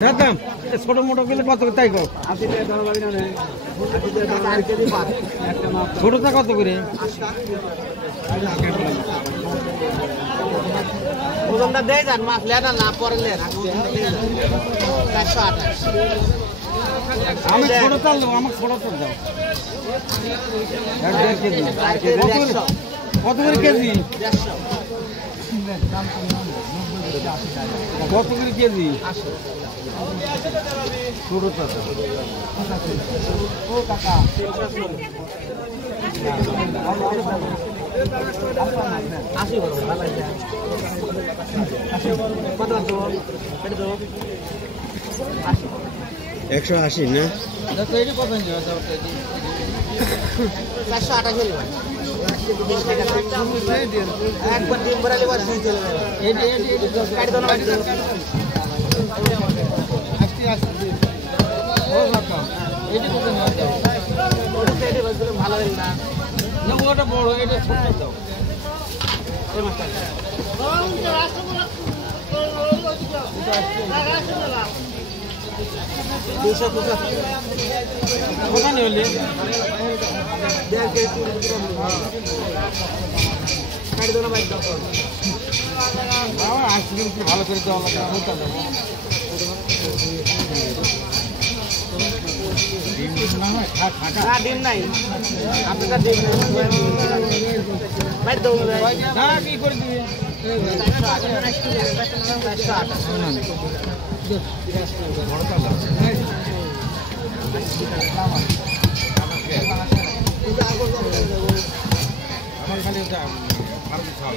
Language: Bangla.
দাম ছোট মোটো গেলে কত তাই কো ছোটটা কত করে ওজনটা দেই যান মাছ লেনা না পড়লে আমি ছোটটা নেব আমাকে ছোটটা দাও কত করে কেজি কত করে কেজি ছোটটা ও কাকা আসি বড় ভালো আছে কত আছে এটা তো 180 না তো এটা কত নিয়ে যাও তো 428 হলো একবার দিন ভরালে বাস দিয়ে চলে যাবে এটা কাট দাও না বাড়ি দাও আস্তে আস্তে ও কাকা এটা কত নিয়ে যাও ওটা এটা বললে ভালো হল না না ওটা বড় এটা ছোট দাও এই মাছটা কোথা নিয়ে হলে আমার আইসক্রিম কি ভালো করে দেওয়া লাগে আমি তা দেবো ডিম নাই আপনার ডিম বাইর দাও না কি করে দিবি আমার খালি ওটা ভালো খাওয়া